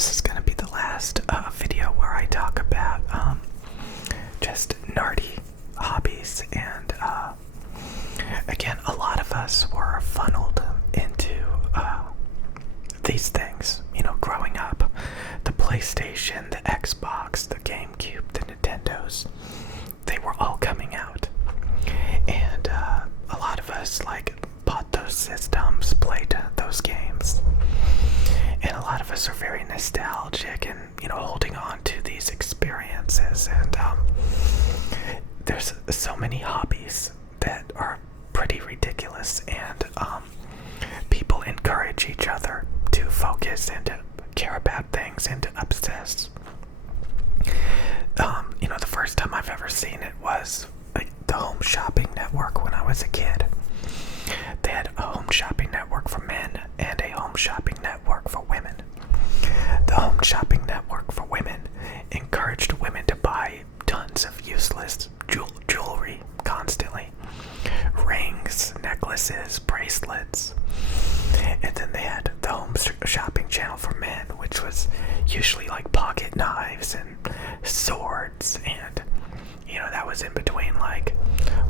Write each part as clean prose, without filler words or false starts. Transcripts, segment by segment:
this is going to be the last video where I talk about just nerdy hobbies. And again, a lot of us were funneled into these things, you know, growing up. The PlayStation, the Xbox, the GameCube, the Nintendos, they were all coming out. And a lot of us, like, bought those systems, played those games. And a lot of us are very nostalgic and, you know, holding on to these experiences. And there's so many hobbies that are pretty ridiculous. And people encourage each other to focus and to care about things and to obsess. You know, the first time I've ever seen it was like the Home Shopping Network when I was a kid. They had a Home Shopping Network for men and a Home Shopping Network for women. The Home Shopping Network for women encouraged women to buy tons of useless jewelry constantly. Rings, necklaces, bracelets. And then they had the Home Shopping Channel for men, which was usually like pocket knives and swords, and you know, that was in between like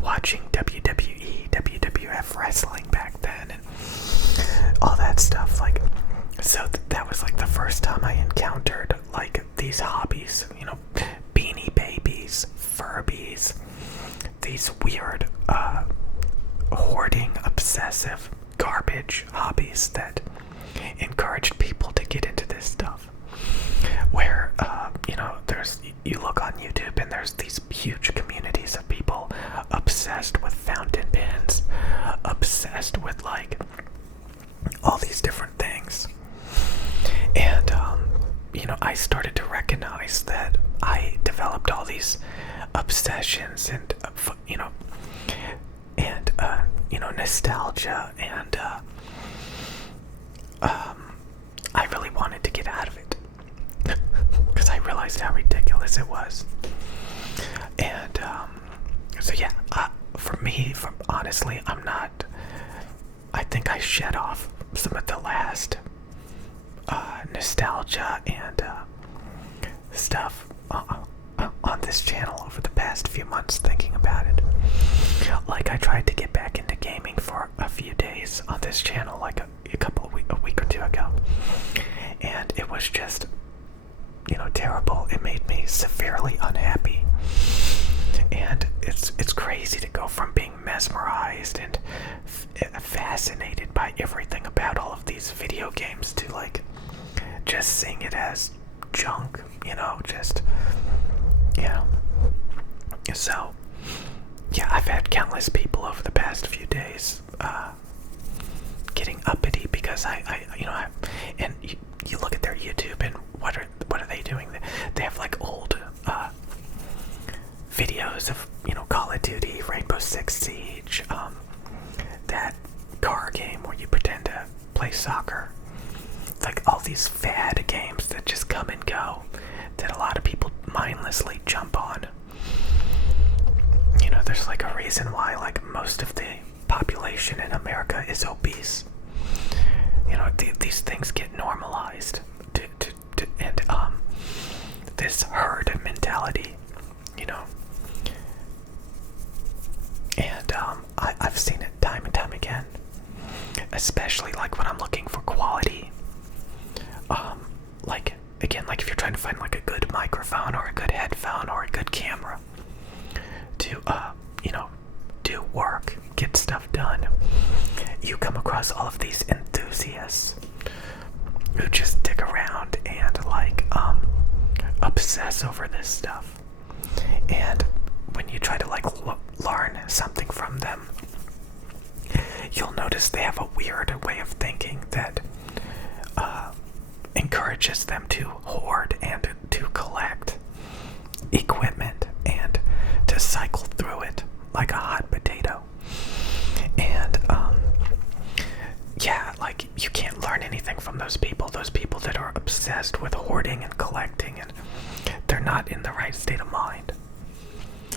watching WWE, WWF wrestling back then and all that stuff. Like, so that was like the first time I encountered like these hobbies, you know, Beanie Babies, Furbies, these weird hoarding, obsessive garbage hobbies that encouraged people to get into this stuff. Where you know, you look on YouTube and there's these huge communities of people obsessed with fountain pens, obsessed with like all these different things. And you know, I started to recognize that I developed all these obsessions and you know, and you know, nostalgia, and I really wanted to get out of it because I realized how ridiculous it was. And so yeah, for me, honestly, I think I shed off some of the last nostalgia and stuff on this channel over the past few months, thinking about it. Like, I tried to get back into gaming for a few days on this channel, like a week or two ago, and it was just, you know, terrible. It made me severely unhappy. And it's crazy to go from being mesmerized and fascinated by everything about all of these video games to like just seeing it as junk, you know, just, you know. So yeah, I've had countless people over the past few days getting uppity because and you look at their YouTube and what are they doing? They have like old videos of, you know, Call of Duty, Rainbow Six Siege, that car game where you pretend to play soccer. Like all these fad games that just come and go that a lot of people mindlessly jump on. You know, there's like a reason why like most of the population in America is obese. You know, these things get normalized and this herd mentality, you know. And I've seen it time and time again, especially like when I'm looking for quality. Like, again, like if you're trying to find like a good microphone or a good headphone or a good camera to you know, do work, get stuff done, you come across all of these enthusiasts who just stick around and like obsess over this stuff. And when you try to like learn something from them, you'll notice they have a weird way of thinking that encourages them to hoard and to collect equipment and to cycle through it like a hot potato. And yeah, like you can't learn anything from those people that are obsessed with hoarding and collecting, and they're not in the right state of mind.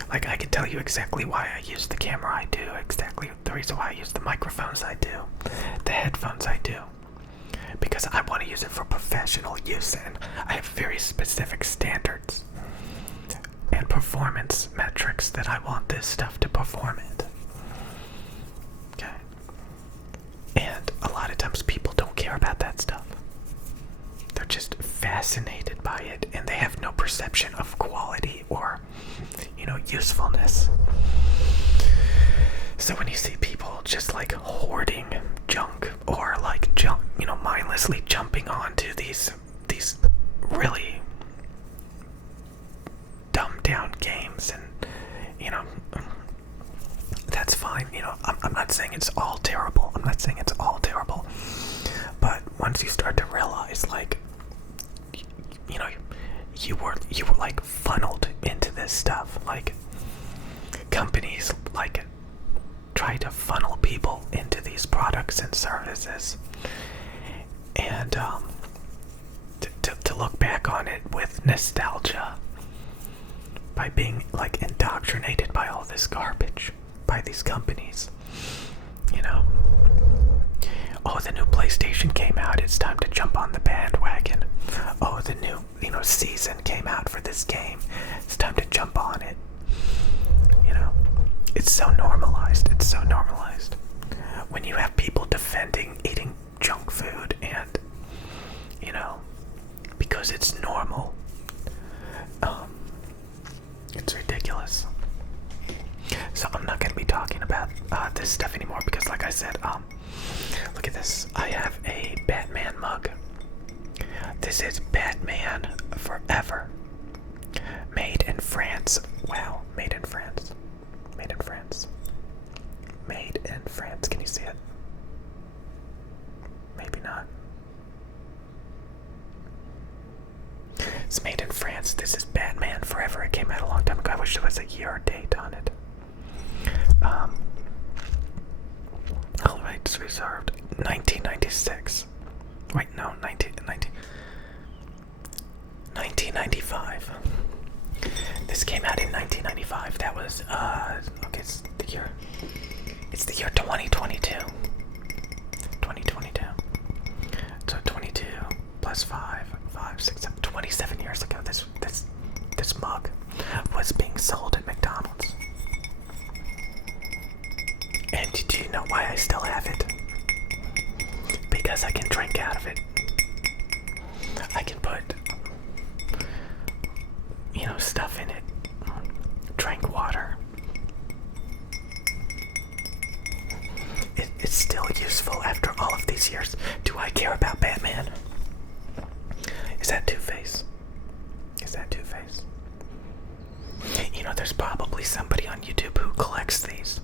Like, I can tell you exactly why I use the camera I do, exactly the reason why I use the microphones I do, the headphones I do, because I want to use it for professional use, and I have very specific standards and performance metrics that I want this stuff to perform at. Okay. And a lot of times people don't care about that stuff. They're just fascinated by it, and they have no perception of quality or, usefulness. So when you see people just like hoarding junk or like mindlessly jumping onto these really dumbed down games, and that's fine. I'm not saying it's all terrible. But once you start to realize, like, you were like funneled into this stuff, like companies like try to funnel people into these products and services, and to look back on it with nostalgia by being like indoctrinated by all this garbage by these companies. Oh, the new PlayStation came out, it's time to jump on the bandwagon. Oh, the new season came out for this game, it's time to jump on it. It's so normalized. When you have people defending eating junk food, and because it's normal, it's ridiculous. So I'm not going to be talking about this stuff anymore, because like I said, look at this. I have a Batman mug. This is Batman Forever. Made in France. Wow, made in France. Made in France. Made in France. Can you see it? Maybe not. It's made in France. This is Batman Forever. It came out a long time ago. I wish there was a year date on it. All rights reserved. 1996. Wait, no, 1995. This came out in 1995. That was, okay, it's the year 2022. 2022. So 22 plus 5, 6, 7, 27 years ago, this mug was being sold at McDonald's. And do you know why I still have it? Because I can drink out of it. I can put, stuff in it. Drink water. It's still useful after all of these years. Do I care about Batman? Is that Two-Face? There's probably somebody on YouTube who collects these.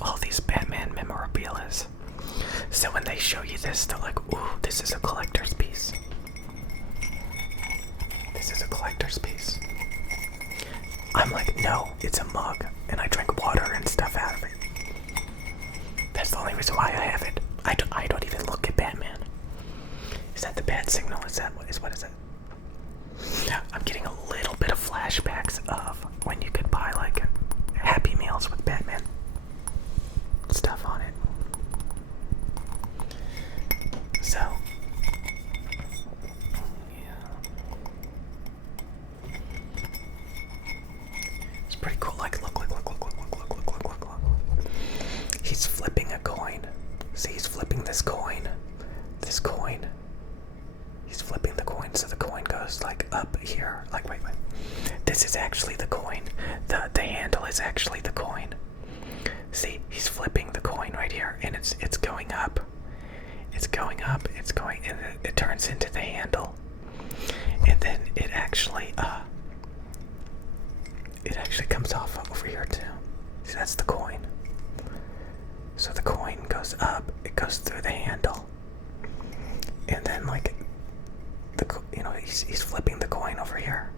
All these Batman memorabilias. So when they show you this, they're like, ooh, this is a collector's piece. I'm like, no, it's a mug, and I drink water and stuff out of it. That's the only reason why I have it. I don't even look at Batman. Is that the bat signal? What is it? I'm getting a little bit of flashbacks of when you could buy like Happy Meals with Batman stuff on it. So, yeah. It's pretty cool. Like, look. He's flipping a coin. See, he's flipping this coin. He's flipping the coin, so the coin goes like up here. Like, wait. This is actually the coin. The handle is actually the coin. See, he's flipping the coin right here, and it's going up. And it turns into the handle. And then it actually comes off over here too. See, that's the coin. So the coin goes up, it goes through the handle. And then like he's flipping the coin over here.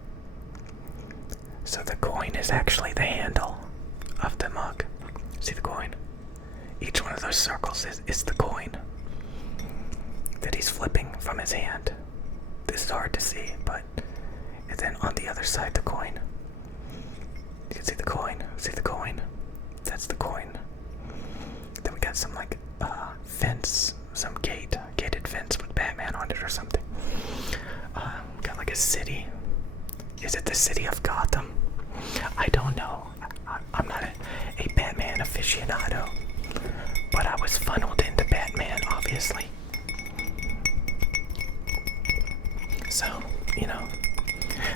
So the coin is actually the handle of the mug. See the coin? Each one of those circles is the coin that he's flipping from his hand. This is hard to see, but and then on the other side the coin. You can see the coin. That's the coin. Then we got some like fence, some gated fence with Batman on it or something. Got like a city. Is it the city of Gotham? I don't know. I'm not a Batman aficionado, but I was funneled into Batman, obviously. So,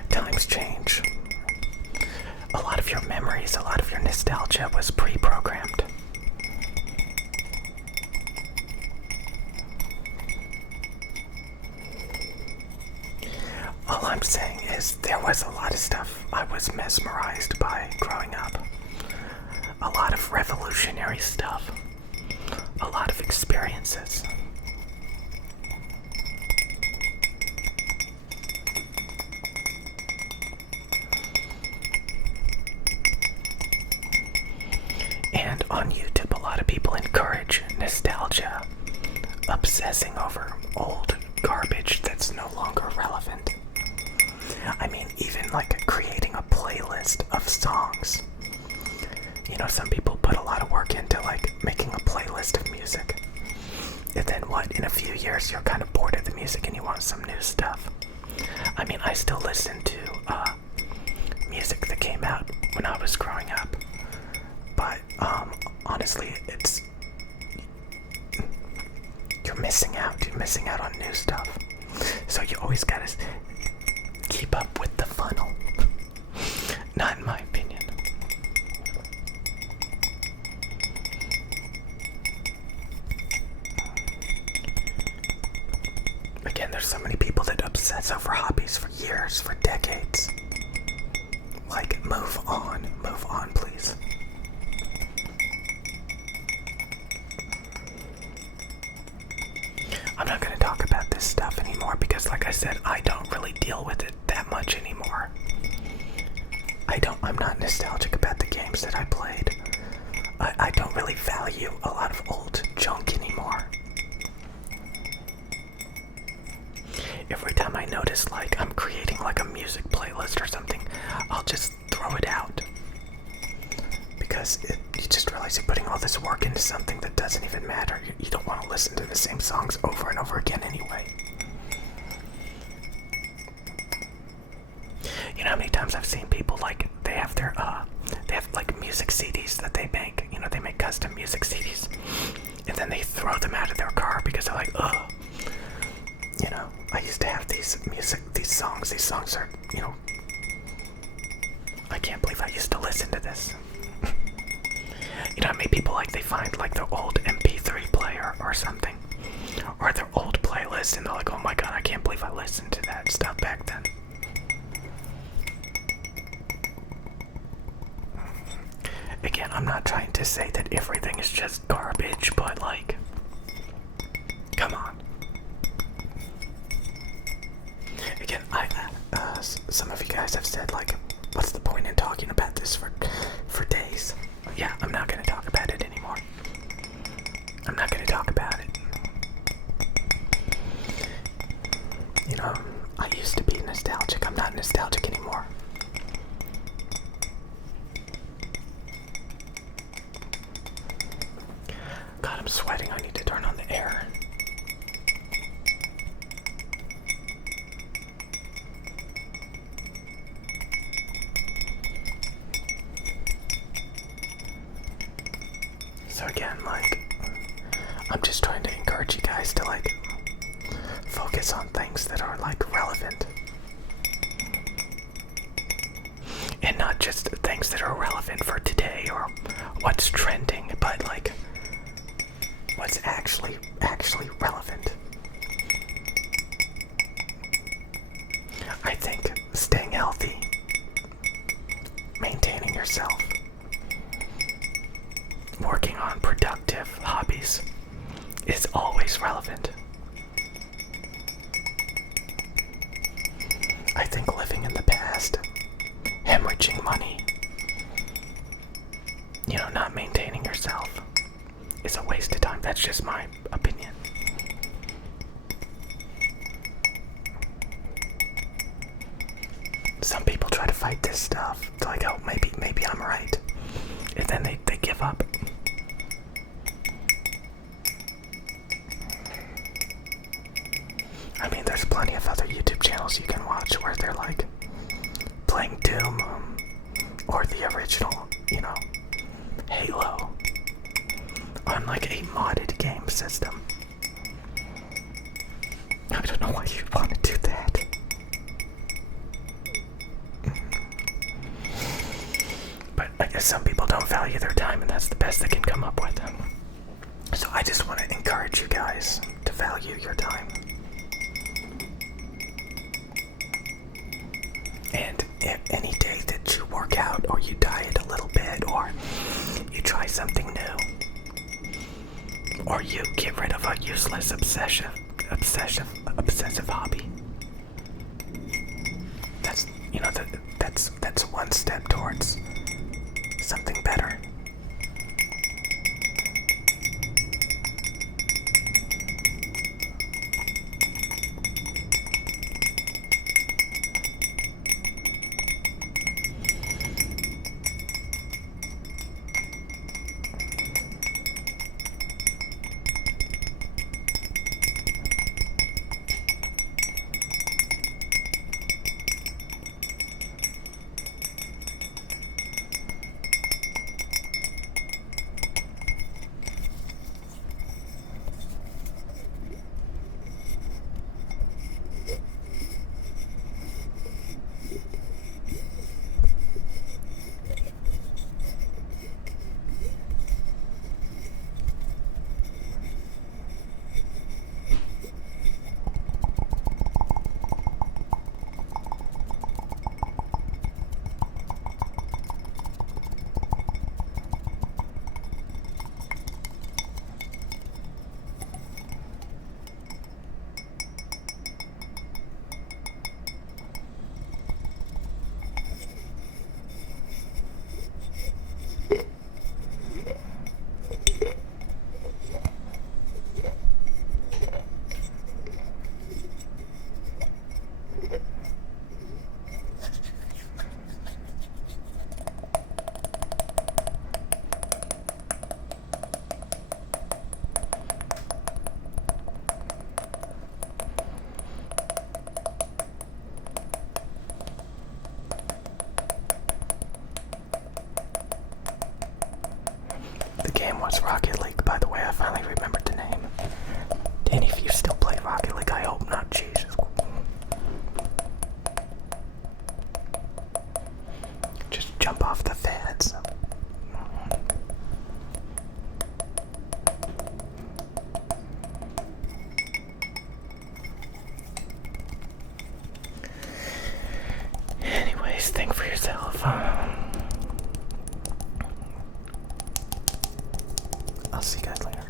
times change. A lot of your memories, a lot of your nostalgia was pre-programmed. All I'm saying is there was a lot of stuff I was mesmerized by growing up. A lot of revolutionary stuff. A lot of experiences. And on YouTube, a lot of people encourage nostalgia, obsessing over old garbage that's no longer relevant. I mean, even like creating a playlist of songs. Some people put a lot of work into like making a playlist of music. And then what? In a few years, you're kind of bored of the music and you want some new stuff. I mean, I still listen to music that came out when I was growing up. But honestly, you're missing out. You're missing out on new stuff. So you always gotta keep up with the funnel. Not in my opinion. Again, there's so many people that obsess over hobbies for years, for decades. Like, move on, please. I'm not going to talk about this stuff anymore because, like I said, I don't really deal with it that much anymore. I'm not nostalgic about the games that I played. I don't really value a lot of old junk anymore. Every time I notice, like, I'm creating like a music playlist or something, I'll just throw it out. Because you just realize you're putting all this work into something that doesn't even matter. You don't want to listen to the same songs over and over again anyway. You know how many times I've seen people, like, they have like music CDs that they make. They make custom music CDs. And then they throw them out of their car because they're like, ugh. I used to have these songs. These songs are, I can't believe I used to listen to this. How many people, like, they find, like, their old MP3 player or something, or their old playlist, and they're like, oh my god, I can't believe I listened to that stuff back then. Again, I'm not trying to say that everything is just garbage, but, like, come on. Again, some of you guys have said, like, what's the point in talking about this for days? Yeah, I'm not going to talk about it anymore. I'm not going to talk about it. I used to be nostalgic. I'm not nostalgic anymore. God, I'm sweating. I need to turn on the air. So again, like, I'm just trying to encourage you guys to, like, focus on things that are, like, relevant. And not just things that are relevant for today or what's trending, but, like, what's actually relevant. I think staying healthy, maintaining yourself, working on productive hobbies is always relevant. I think living in the past, hemorrhaging money, not maintaining yourself is a waste of time. That's just my opinion. Some people try to fight this stuff. They're like, oh, maybe I'm right. And then they give up. I mean, there's plenty of other YouTube channels you can watch where they're like playing Doom or the original, Halo on like a modded game system. I don't know why you want to do that. But I guess some people don't value their time, and that's the best they can come up with. So I just want to encourage you guys to value your time. And any day that you work out or you diet a little bit or you try something new or you get rid of a useless obsessive hobby, that's one step towards something better. The game was Rocket League, by the way. I finally remembered the name. Any of you still play Rocket League? I hope not. Jesus. Just jump off the fence. Anyways, think for yourself. I'll see you guys later.